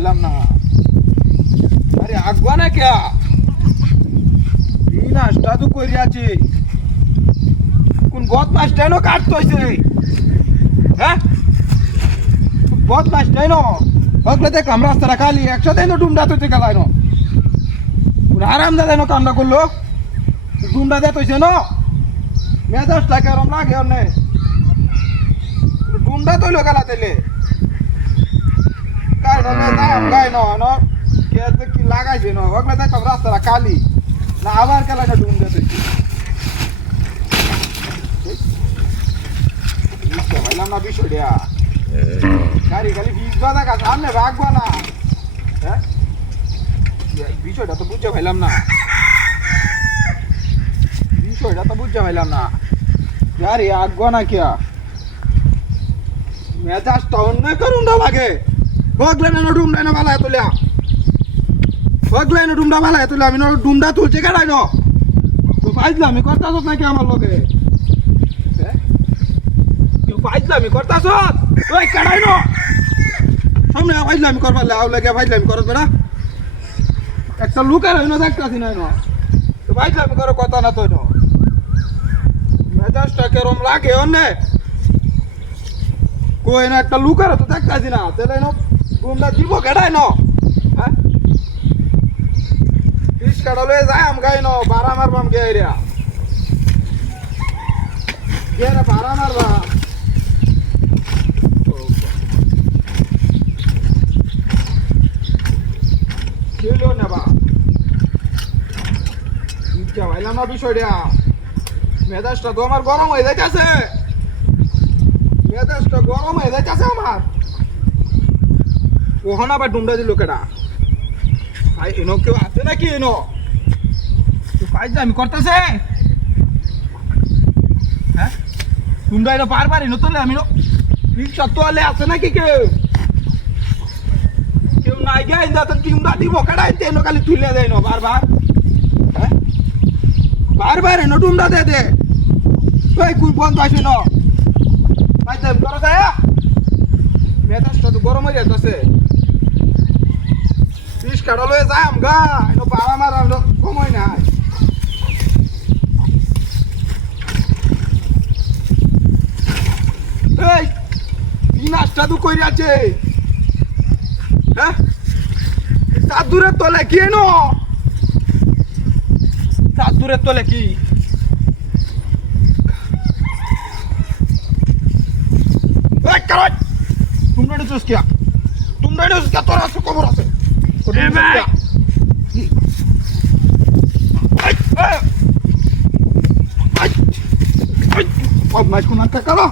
ভাইলাম না আরে আগবা না কে এই নাস্তা তো করি আছি কোন বদমাস টাইনো কাটতো হইছে হ্যাঁ বদমাস টাইনো ওগুলো দেখলাম রাস্তাটা খালি একসাথে ডুমডা তুইতে গেলাই না কোন আরাম দাদা কামটা করলো ডুমডা দে তুইছে না মেজাজটা কেরম লাগে অনে ডুমডা তৈলো গেলা তেলে গাই না কি লাগাইছে না ওগুলো দেখলাম রাস্তাটা খালি না আবার গেলা না ডুমডা তুইছে ভাইলাম না বিষয়টা গাড়ি খালি 20 বাধা কাজ সামনে রাখবা না হ্যাঁ বিষয়টা তো বুঝতে পাইলাম না বিষয়টা তো বুঝতে পাইলাম না গাড়ি আগবা না কে মেজাজটা অন্য করুন না লাগে বগলে না ডুমডা না ভালো তুলিয়া বগলে না ডুমডা ভালো তুলিয়া আমি ডুমডা তুলছে কেডাই না তো ফাইজলামি করতাছ নাকি আমার লগে হ্যাঁ তুই ফাইজলামি করতাছ ওই কেডাই না সামনে ফাইজলামি করবার লাগে ফাইজলামি করত বেড়া একটা লুকের হইনো দেখতাছি না তো ফাইজলামি করার কথা না তো মেজাজটা কেরম লাগে অন্যে কই না একটা লুকের তো দেখতাছি না তাহলে গুমটা দিব কেডাই না হ্যাঁ ইস কাটালে যায় আম গাই না বারা মারবাম গে রে বারা মারবা ছিল না বা ইচ্ছা ভাইলাম না বিষয়টা মেজাজটা তো আমার গরম হয়ে যাইতেছে মেজাজটা গরম হয়ে যাইতেছে আমার ওখানে আবার ডুমডা দিল কেডা ভাই এনো কেউ আছে নাকি এনো আমি করতেছে হ্যাঁ ডুমডা এনো বারবার এনো তোলে আমি রিক্সা তোলে আছে নাকি কেউ কেউ নাই গে ইন্দা ডিমডা দিব কেডা ইতে এনো খালি তুলে দেয় না বারবার হ্যাঁ বারবার এনো ডুমডা দে তুই কোন বন্ধ আসে না ভাই দেব করো যায় মেজাজটা তো গরম হয়ে যাচ্ছে পিস কাটালো যায় আমগা এনো বাবা মারা সময় নাই এই কি নাস্তা তো কইরা আছে হ্যাঁ চাদুরের তলে কি এনো চাদুরের তলে কি তোমরা চুস কিয়া তোর আছে খবর আছে মাছ কোন একটা কালো